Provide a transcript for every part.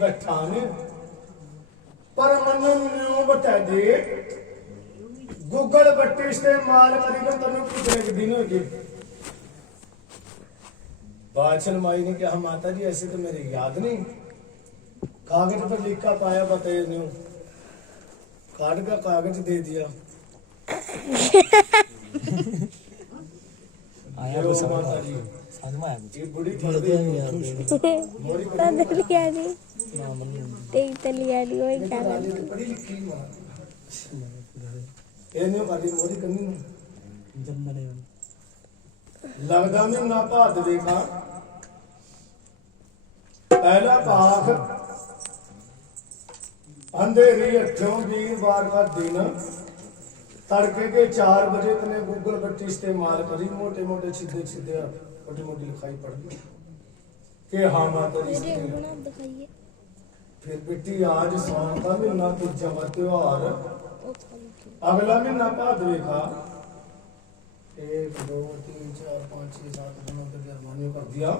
बैठा ने पर मन न्यू बता दे गूगल बट्टी इस्तेमाल करी तो तेन कितने दिन हो गए। बादशाह माई ने कहा माता जी ऐसे तो मेरी याद नहीं, कागज पर लिखा पाया बताए न्यू काट का कागज दे दिया। आया वो माता जी ये बुढ़ी पढ़ी लिखी लगदा में ना भात देखा पहला पाख अंधेरी अठों वीरवार का दिन तड़के के 4 बजे तने गूगल बत्ती इस्तेमाल करी मोटे मोटे सीधे सीधे मोटी मोटी लिखाई पढ़ ली के हाँ माता जी फिर बेटी आज सावन का महीना पूजा का त्योहार अगला महीना भादवे का 1 2 3 4 5 6 7 9 10 कर दिया।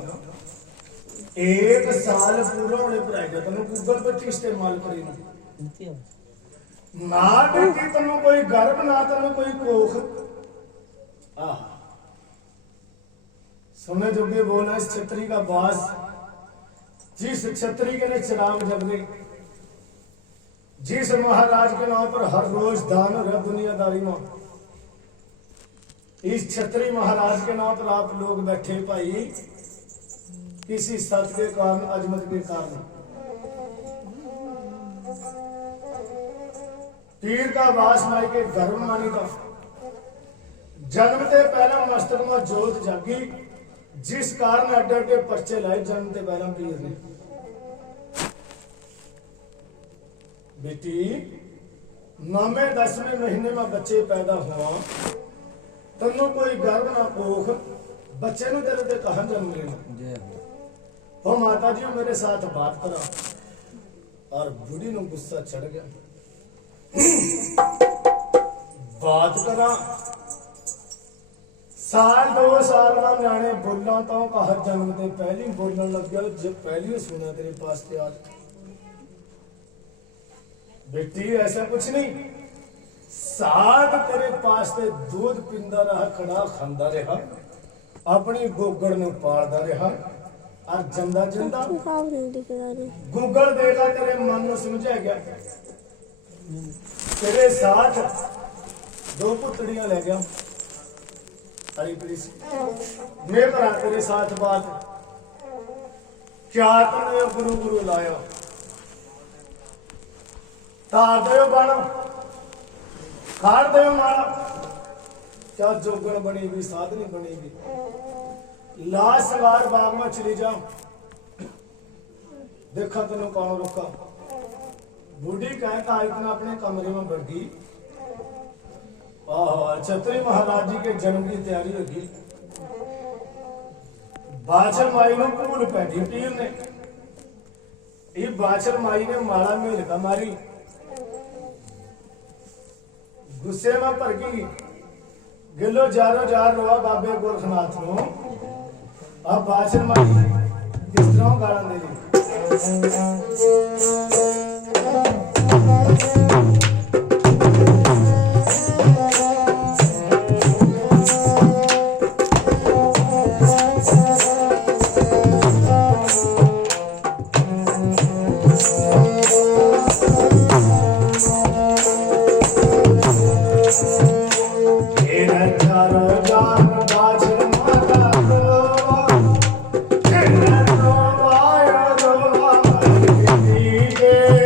1 साल पूरा होने पर आएगा तेन गूगल बत्ती इस्तेमाल करी ना बेटी तेन कोई गर्भ ना तेन कोई कोख सुनने जोगे बोला इस छतरी का बास जिस छतरी के ने चिराग जगने जिस महाराज के नाम पर हर रोज दान हो रहा दुनियादारी में इस छतरी महाराज के नाम पर आप लोग बैठे भाई किसी सत्य के कारण अजमत के कारण पीर का वास माई के गर्भ मानी का जन्मते पहला मस्तक में जोत जागी जिस कारण अड्डे अड्डे पर्चे लाए जन्मते पहला पीर ने बेटी 9वें 10वें महीने में बच्चे पैदा हुआ तनु कोई गर्भ ना कोख बच्चे ने तेरे कहा जन्म लेना हो माता जी मेरे साथ बात करा और बुढ़ी ने गुस्सा चढ़ गया बात करा साल 2 साल में न्याणे बोलना तो कहा जन्म ते पहली बोलने लग गया जब पहली सुना तेरे पास ते आज बेटी ऐसा कुछ नहीं साथ तेरे पास ते दूध पींदा रहा कड़ा खांदा रहा अपनी गोगड़ ने पालदा रहा और जंदा जंदा गूगल देखा तेरे मन में समझा गया तेरे साथ 2 पुतड़ियां ले गया हरी प्लीज मैं करा तेरे साथ बात क्या तुमने गुरु गुरु लाया तार दो बाणा खाड़ दो माड़ा क्या जोगण बनेगी साधनी बनेगी लाश सवार बाग में चली जा देखा तेन कौन रोका बूढ़ी कहता इतना अपने कमरे में बढ़ गई छतरी महाराज जी के जन्म की तैयारी होगी बाछर माई ने भूल पैदी पीर ने ये बाछर माई ने माला मेल का मारी गुस्से में भर गई गिलो जारो जार रोआ बाबे गोरखनाथ नो अब बाछर माई किस तरह गाला दे Yeah.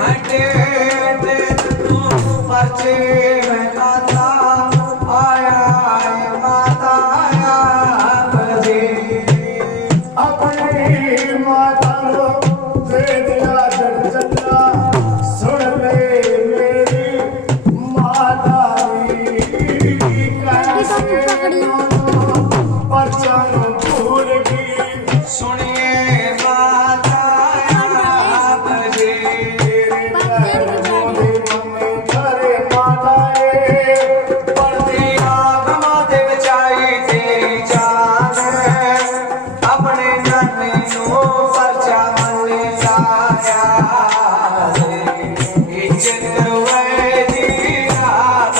हटे तू पर्चे में माता आया है माता बजे अपनी माता को दे दिया जग चला सुन ले मेरी माता परचन भूल गई सुनिए माता बजे करे माताए पड़ती आगमा दे बचाई तेरी जान अपने नानी नो परचा मने लाया इज्जत वे दी रात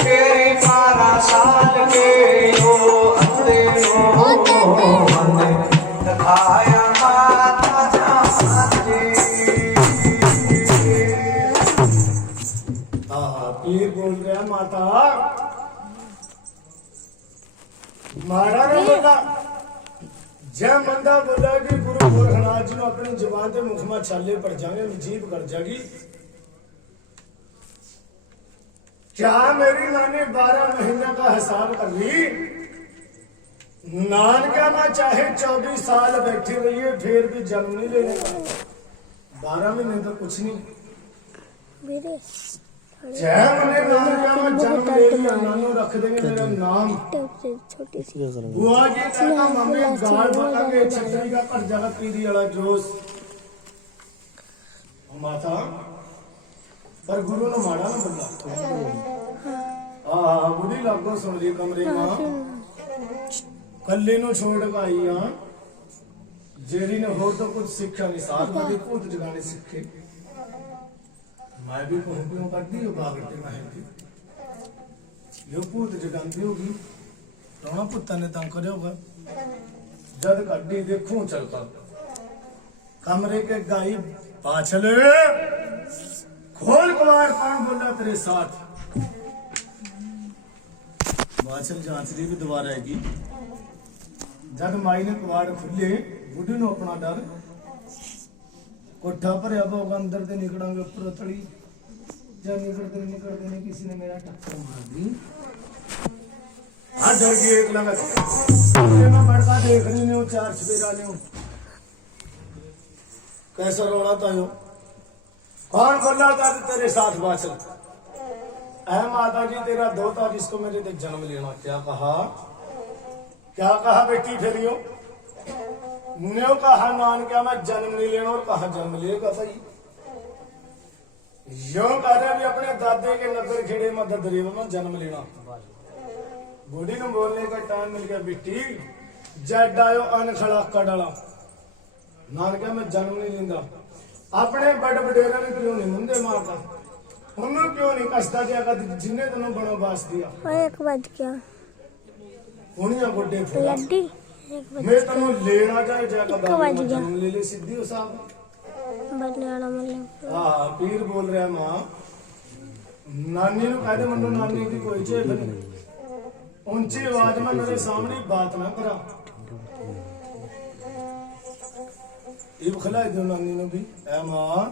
तेरी 12 साल के हो अपने हो मन दिखाया माता जान जी पीर बोल रहा माता मारा ना बोला जय मंदा बोला कि गुरु गोरखनाथ जी ने अपनी जुबान के मुख में छाले पर जाने जीभ कर जागी क्या मेरी नानी 12 महीने का हिसाब कर ली नानका मां चाहे 24 साल बैठी रही है फिर भी जन्म नहीं लेने का 12 महीने का कुछ नहीं जय मैंने नानका मां जन्म ले लिया नानू रख देंगे मेरा नाम छोटी सी बुआ जी कहता मम्मी गाल बतांगे छतरी का पर जगत पीरी वाला जोश माता पर गुरु ने माड़ा ना बोला बुढ़ी लागो सुन ली कमरे में कल्ले नु छोड़ के आई हां जेरी ने हो तो कुछ सीखा नहीं साथ में भूत जगाने सीखे मैं भी कहूं कर दी बागटे में यो भूत जगांदी होगी रोना पुत्ता ने तंग करे होगा जद कड्डी देखूं चलता कमरे के गाई पाछले खोल कबाड़ कौन बोला तेरे साथ बाछल जांच ली भी दोबारा आएगी जद माई ने कबाड़ खुले बुढ़ी ने अपना डर कोठा पर अब होगा अंदर से निकलेंगे ऊपर तड़ी जब निकलते नहीं किसी ने मेरा टक्कर मार दी हाँ डर गई एक लगत मैं बड़का देख रही नहीं हूँ 4 सवेरा नहीं हूँ कैसा रोड़ा था यो कौन बोला था तेरे साथ बाचल ऐ माता जी तेरा दोता जिसको मेरे तक जन्म लेना क्या कहा बेटी फिरियो ने कहा नान क्या मैं जन्म नहीं लेना और कहा जन्म लेगा भाई यो कह रहे भी अपने दादे के नगर खेड़े में ददरे में जन्म लेना बूढ़ी को बोलने का टाइम मिल गया बेटी जड आयो अन खड़ा कडाला नान क्या मैं जन्म नहीं लेंदा अपने बड़ बडेरा ने क्यों नहीं मुंडे मारता उन्होंने क्यों नहीं कसता दिया जिन्हें तेन बड़ो बास दिया एक बज गया उन्हें गुड्डे लड्डी मैं तेन लेना चाहे जाकर जन्म ले ले सीधी हो साहब हाँ पीर बोल रहा है मां नानी नु कहते मनो नानी की कोई चेप नहीं ऊंची आवाज में मेरे सामने बात ना करा इब खिलाई दो नानी नु भी ऐ मां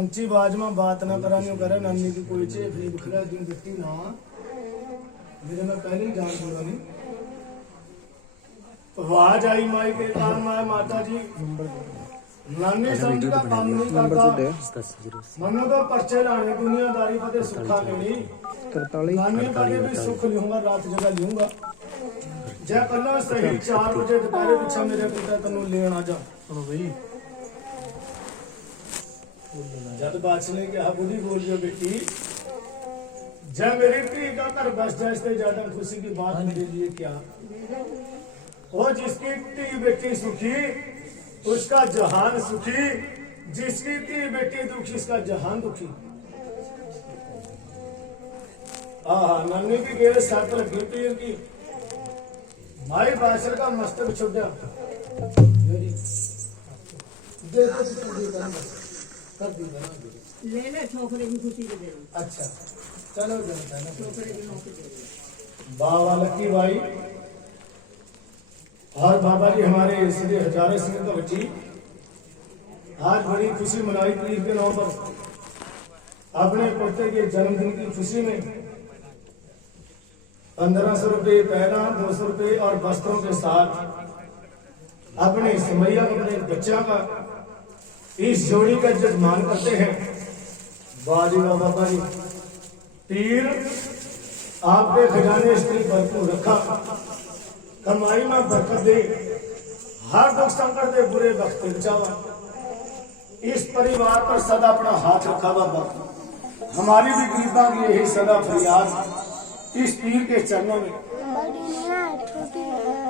ऊंची आवाज में बात ना करा नहीं करे नानी की कोई चेप नहीं खिलाई दी बेटी ना मेरे में पहले ही जान बोला नहीं आवाज आई माई के कान में माता जी नानी समझ का काम नहीं करता मनो तो पर्चे लाने दुनियादारी पते सुखा लेनी नानी पते भी सुख लूंगा रात जगह लूंगा जय कल सही 4 बजे दोपहर पीछे मेरे पिता तेन लेन आ जा भाई जब बादशाह ने कहा बुढ़ी बोल जो बेटी जब मेरी धी का घर बस जाए इससे ज्यादा खुशी की बात मेरे लिए क्या वो जिसकी धी बेटी सुखी उसका जहान सुखी जिसकी धी बेटी दुखी उसका जहान दुखी नन्नी की गेरे शर्त लगी पीर की माई बादशाह का मस्तक छुड़ा ले ले छोकरे की खुशी के दे अच्छा चलो छोकरे की नौकरी बाबा लकी भाई और बाबा जी हमारे श्री हजारे सिंह का बच्ची आज बड़ी खुशी मनाई पीर के नाम पर। अपने पोते के जन्मदिन की खुशी में 1500 रुपये पैदा, 200 रुपये और वस्त्रों के साथ अपने समैया अपने बच्चा का इस जोड़ी का जजमान करते हैं। बाजी बाबा जी, पीर आपके खजाने स्त्री भरपूर रखा, कमाई में बरकत दे, हर दुख संकट दे बुरे वक्त बचावा। इस परिवार पर सदा अपना हाथ रखा बाबा। हमारी भी गरीबा की यही सदा फरियाद इस पीर के चरणों में।